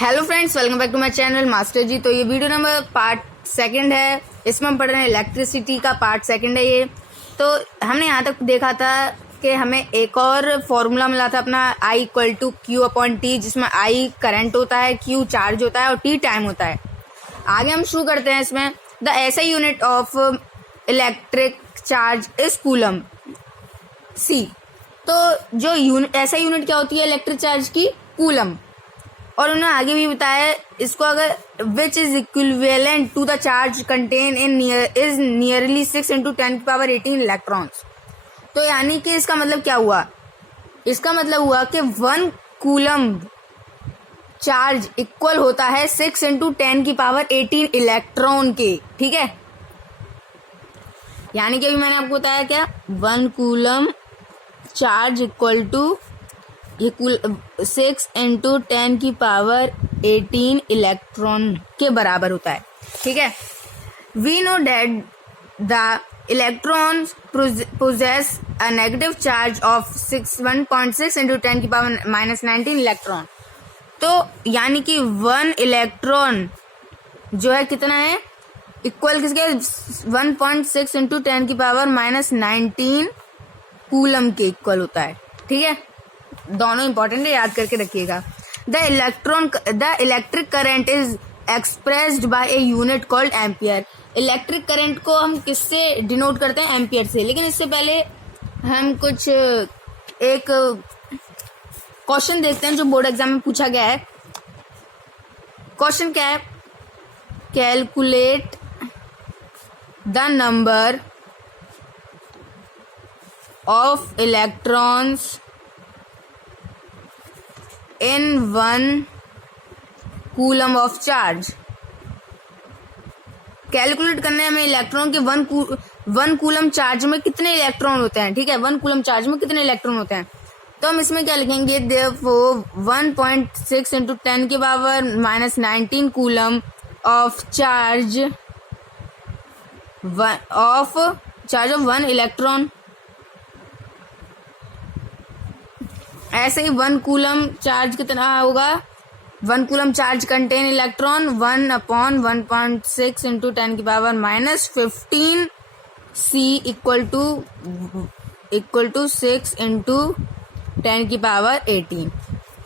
Hello friends, welcome back to my channel master ji. तो ये video number part second है। इसमें हम पढ़ रहे हैं इलेक्ट्रिसिटी का पार्ट सेकंड है ये। तो हमने यहाँ तक देखा था कि हमें एक और फॉर्मूला मिला था अपना I equal to Q upon T, जिसमें I करंट होता है, Q चार्ज होता है और T टाइम होता है। आगे हम शुरू करते हैं इसमें। The SI unit of electric charge is coulomb C. तो जो ऐसा यूनिट क्या होती है इलेक्ट्रिक चार्ज की? कूलम। और उन्होंने आगे भी बताया इसको, अगर which is equivalent to the charge contain in is nearly 6 × 10⁻18 electrons. तो यानी कि इसका मतलब क्या हुआ? इसका मतलब हुआ कि 1 कूलम चार्ज इक्वल होता है 6 × 10⁻18 इलेक्ट्रॉन के। ठीक है, यानी कि अभी मैंने आपको बताया क्या, 1 coulomb charge equal to 6 × 10⁻18 electron के बराबर होता है। ठीक है, we know that the electron possess a negative charge of 1.6 × 10⁻−19 electron. तो यानी कि 1 इलेक्ट्रॉन जो है कितना है, इक्वल किसके? 1.6 × 10⁻−19 कूलम के इक्वल होता है। ठीक है, दोनों इंपॉर्टेंट है, याद करके रखिएगा। The electric current is expressed by a unit called ampere. Electric current को हम किससे डिनोट करते हैं? एम्पियर से। लेकिन इससे पहले हम कुछ एक क्वेश्चन देखते हैं जो बोर्ड एग्जाम में पूछा गया है। क्वेश्चन क्या है? Calculate the number of electrons in 1 coulomb of charge. Calculate करने हमें इलेक्ट्रॉन के 1 कूलम चार्ज में कितने इलेक्ट्रॉन होते हैं। ठीक है, 1 कूलम चार्ज में कितने इलेक्ट्रॉन होते हैं। तो हम इसमें क्या लिखेंगे? therefore 1.6 × 10⁻−19 coulomb of charge of 1 electron. ऐसे ही 1 कूलम चार्ज कितना होगा? 1 coulomb charge contain electron 1/1.6 × 10⁻−15 C equal to 6 × 10⁻18।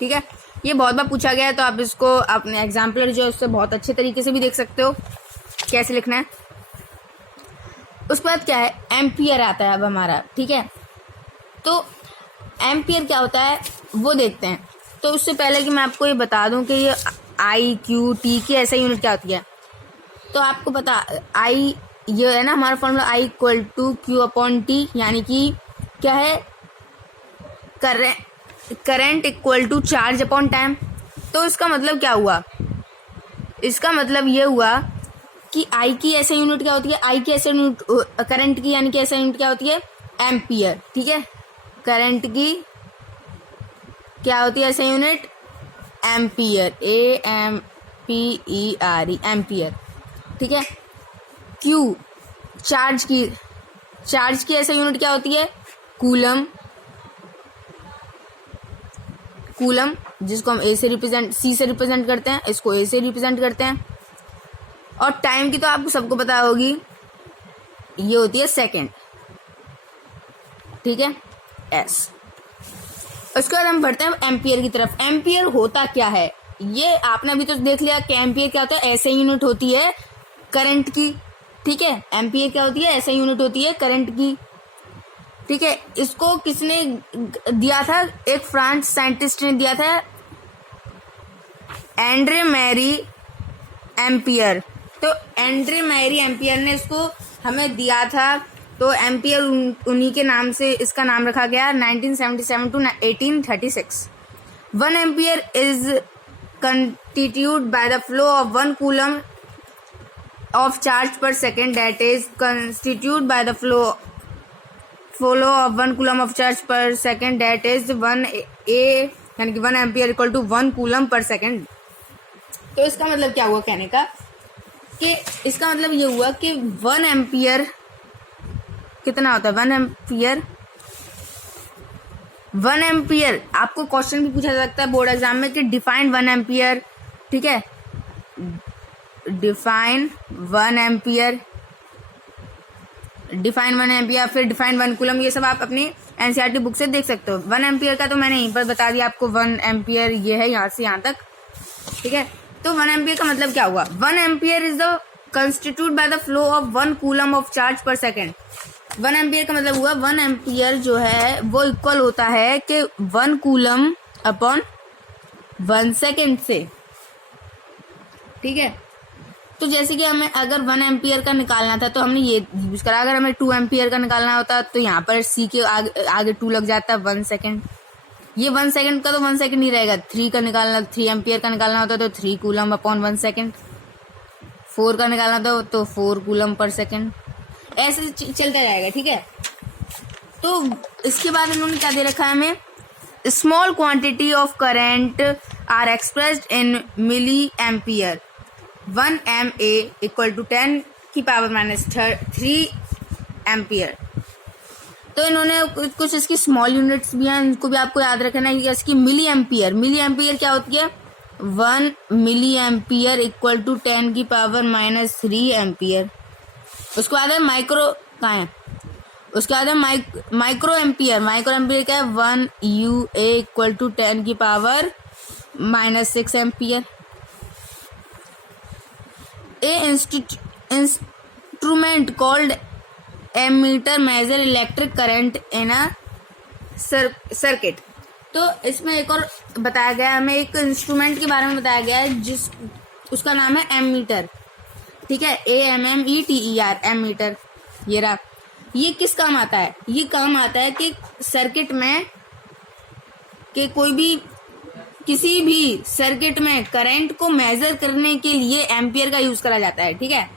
ठीक है, ये बहुत बार पूछा गया है, तो आप इसको अपने एग्जाम्पलर जो है उससे बहुत अच्छे तरीके से भी देख सकते हो कैसे लिखना है। उसके बाद क्या है? एम्पियर आता है अब हमारा। ठीक है, तो एम्पियर क्या होता है वो देखते हैं। तो उससे पहले कि मैं आपको ये बता दूं कि ये I Q T की ऐसा यूनिट क्या होती है, तो आपको पता I ये है ना हमारा formula I equal to Q upon T, यानी कि क्या है? Current equal to charge upon time. तो इसका मतलब क्या हुआ? इसका मतलब ये हुआ कि I की ऐसा यूनिट क्या होती है? I की ऐसा यूनिट करंट की यानी कि ऐसा यूनिट क्या होती है? एम्पियर। ठीक है, करंट की क्या होती है ऐसा यूनिट? एम्पियर। AMPERE, ampere. ठीक है, क्यू चार्ज की ऐसा यूनिट क्या होती है? कूलम। जिसको हम C से रिप्रेजेंट करते हैं, इसको A से रिप्रेजेंट करते हैं। और टाइम की तो आपको सबको पता होगी, ये होती है सेकेंड। ठीक है, S। उसके बाद हम बढ़ते हैं एम्पियर की तरफ। एम्पियर होता क्या है? ये आपने अभी तो देख लिया कि एम्पियर क्या होता है। ऐसे यूनिट होती है करंट की। ठीक है, एम्पियर क्या होती है? ऐसे यूनिट होती है करंट की। ठीक है, इसको किसने दिया था? एक फ्रांस साइंटिस्ट ने दिया था, एंड्रे मैरी एम्पियर। तो एंड्रे मैरी एम्पियर ने इसको हमें दिया था। तो एम्पियर उन्हीं के नाम से इसका नाम रखा गया 1977 to 1836। 1 ampere is constituted by the flow of 1 coulomb of charge per second, that is constituted by the flow of 1 coulomb of charge per second, that is 1 यानी कि 1 ampere equal to 1 coulomb per second. तो इसका मतलब क्या हुआ कहने का? कि इसका मतलब ये हुआ कि 1 एम्पियर कितना होता है? 1 एम्पियर आपको क्वेश्चन भी पूछा जा सकता है बोर्ड एग्जाम में कि डिफाइन 1 एम्पियर। ठीक है, डिफाइन 1 एम्पियर, डिफाइन 1 एम्पियर, फिर डिफाइन 1 कूलम, ये सब आप अपनी एनसीईआरटी बुक से देख सकते हो। 1 एम्पियर का तो मैंने यहीं पर बता दिया आपको, 1 एम्पियर ये है यहाँ से यहाँ तक, ठीक है। तो 1 एम्पियर का मतलब क्या हुआ? 1 ampere is the constitute by the flow of 1 coulomb of charge पर सेकेंड। 1 एम्पियर का मतलब हुआ 1 एम्पियर जो है वो इक्वल होता है कि 1 कूलम अपॉन 1 सेकेंड से, ठीक है। तो जैसे कि हमें अगर 1 एम्पियर का निकालना था तो हमने ये यूज करा, अगर हमें 2 एम्पियर का निकालना होता तो यहाँ पर सी के आगे 2 लग जाता, 1 सेकेंड। ये 1 सेकेंड का तो 1 सेकेंड ही रहेगा। 3 एम्पियर का निकालना होता तो 3 कूलम अपॉन 1 सेकेंड। 4 का निकालना था तो 4 कूलम पर सेकेंड, ऐसे चलता जाएगा, ठीक है। तो इसके बाद इन्होंने क्या दे रखा है हमें? Small quantity of current are expressed in milliampere. 1 MA equal to 10 की पावर माइनस 3 एम्पियर। तो इन्होंने कुछ इसकी स्मॉल यूनिट्स भी हैं, इनको भी आपको याद रखना है। इसकी मिली एम्पियर, मिली एम्पियर क्या होती है? 1 मिली एम्पियर इक्वल टू 10 की पावर माइनस 3 एम्पियर। उसके बाद है माइक्रो, कहाँ है? उसके बाद है माइक्रो एम्पियर। माइक्रो एम्पियर क्या है? 1 UA इक्वल टू 10 की power minus 6 ampere. A instrument called ammeter measure electric current in a circuit. तो इसमें एक और बताया गया है, हमें एक इंस्ट्रूमेंट के बारे में बताया गया है जिस उसका नाम है एमीटर, ठीक है, AMMETER, एमीटर। ये रहा, ये किस काम आता है? ये काम आता है कि सर्किट में कि कोई भी किसी भी सर्किट में करंट को मेजर करने के लिए एम्पियर का यूज करा जाता है, ठीक है।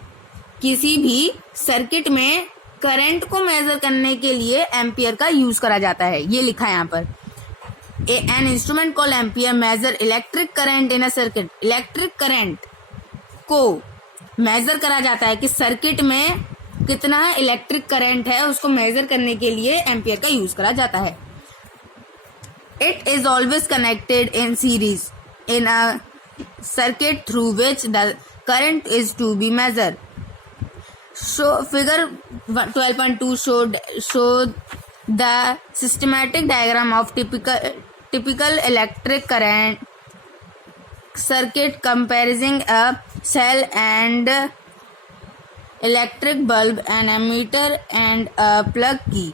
किसी भी सर्किट में करंट को मेजर करने के लिए एम्पियर का यूज करा जाता है, ये लिखा है यहाँ पर। An instrument called ampere measure electric current in a circuit. Electric current को मेजर करा जाता है कि सर्किट में कितना इलेक्ट्रिक करंट है, उसको मेजर करने के लिए एम्पियर का यूज करा जाता है। It is always connected in series in a circuit through which the current is to be measured. So figure 12.2 show the systematic diagram of typical electric current circuit comparing a cell and electric bulb, an ammeter and a plug key.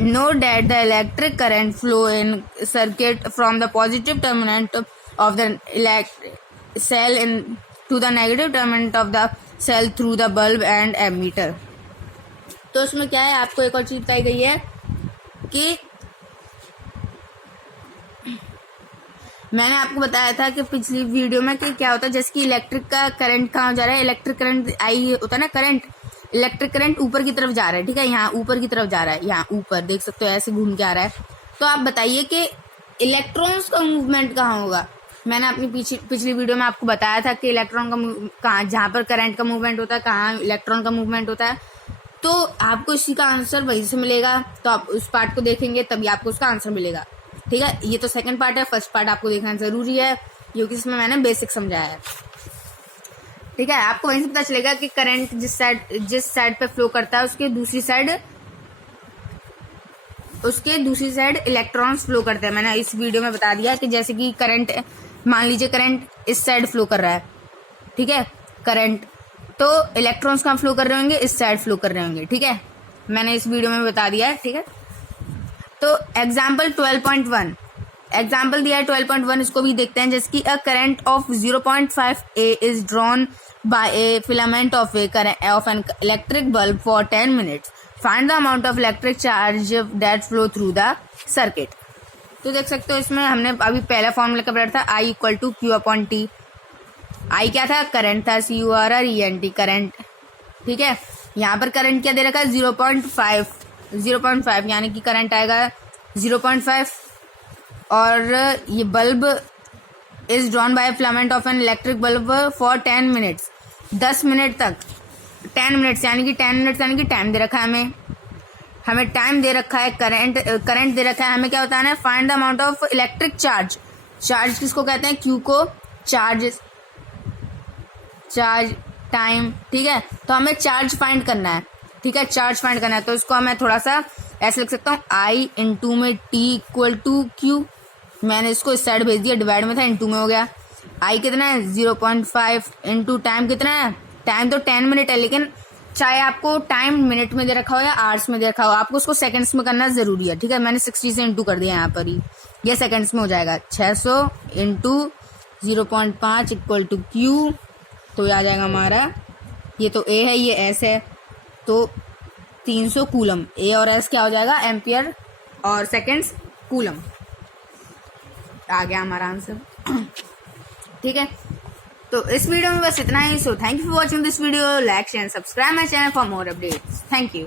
Note that the electric current flow in circuit from the positive terminal of the cell to the negative terminal of the cell through the bulb and ammeter. तो इसमें क्या है, आपको एक और चीज बताई गई है कि मैंने आपको बताया था कि पिछली वीडियो में कि क्या होता है, जैसे कि इलेक्ट्रिक का करंट कहाँ जा रहा है, इलेक्ट्रिक करंट आई होता है ना, करंट, इलेक्ट्रिक करंट ऊपर की तरफ जा रहा है, ठीक है, यहाँ ऊपर की तरफ जा रहा है, यहाँ ऊपर देख सकते हो ऐसे घूम के आ रहा है। तो आप बताइए कि इलेक्ट्रॉन्स का मूवमेंट कहाँ होगा? मैंने अपनी पिछली वीडियो में आपको बताया था कि इलेक्ट्रॉन का कहाँ, जहाँ पर करंट का मूवमेंट होता है, कहाँ इलेक्ट्रॉन का मूवमेंट होता है। तो आपको इसी का आंसर वहीं से मिलेगा, तो आप उस पार्ट को देखेंगे तभी आपको उसका आंसर मिलेगा, ठीक है। ये तो सेकंड पार्ट है, फर्स्ट पार्ट आपको देखना जरूरी है क्योंकि इसमें मैंने बेसिक समझाया है, ठीक है। आपको वहीं से पता चलेगा कि करंट जिस साइड पे फ्लो करता है उसके दूसरी साइड इलेक्ट्रॉन्स फ्लो करते हैं। मैंने इस वीडियो में बता दिया कि जैसे कि करंट, मान लीजिए करंट इस साइड फ्लो कर रहा है, ठीक है, करंट, तो इलेक्ट्रॉन्स कहाँ फ्लो कर रहे होंगे? इस साइड फ्लो कर रहे होंगे, ठीक है, मैंने इस वीडियो में बता दिया है, ठीक है। तो एग्जाम्पल 12.1, एग्जाम्पल दिया है 12.1, इसको भी देखते हैं। जैसे कि a current of 0.5 A is drawn by A filament of an electric bulb for 10 minutes. Find the amount of electric charge that flow through the circuit. तो देख सकते हो इसमें हमने अभी पहला फॉर्मूला का पढ़ा था, I equal to Q upon T। I क्या था? करंट था, CURRENT, करंट, ठीक है। यहाँ पर करंट क्या दे रखा है? 0.5, यानी कि करंट आएगा 0.5, और ये bulb is drawn by filament of an electric bulb for 10 minutes, 10 minute तक, 10 मिनट्स यानी कि 10 मिनट्स यानी कि टाइम दे रखा है हमें टाइम दे रखा है, करंट दे रखा है, हमें क्या बताना है? Find the amount of electric charge. Charge किसको कहते हैं? क्यू को चार्ज टाइम, ठीक है। तो हमें चार्ज फाइंड करना है, ठीक है, चार्ज फाइंड करना है। तो इसको मैं थोड़ा सा ऐसे लिख सकता हूँ, आई इंटू में टी इक्वल टू क्यू। मैंने इसको इस साइड भेज दिया, डिवाइड में था, इंटू में हो गया। आई कितना है? 0.5 इंटू टाइम कितना है? टाइम तो 10 मिनट है, लेकिन चाहे आपको टाइम मिनट में दे रखा हो या आवर्स में दे रखा हो, आपको उसको सेकंड्स में करना जरूरी है, ठीक है। मैंने 60 से इंटू कर दिया यहाँ पर ही, ये सेकंड्स में हो जाएगा। 600 इंटू 0.5 इक्वल टू क्यू, तो ये आ जाएगा हमारा, ये तो ए है, ये एस है, तो 300 कूलम। ए और एस क्या हो जाएगा? एम्पियर और सेकंड्स कूलम। आ गया हमारा आंसर, ठीक है। तो इस वीडियो में बस इतना ही। So thank you for watching this video. Like share subscribe my channel for more updates. Thank you.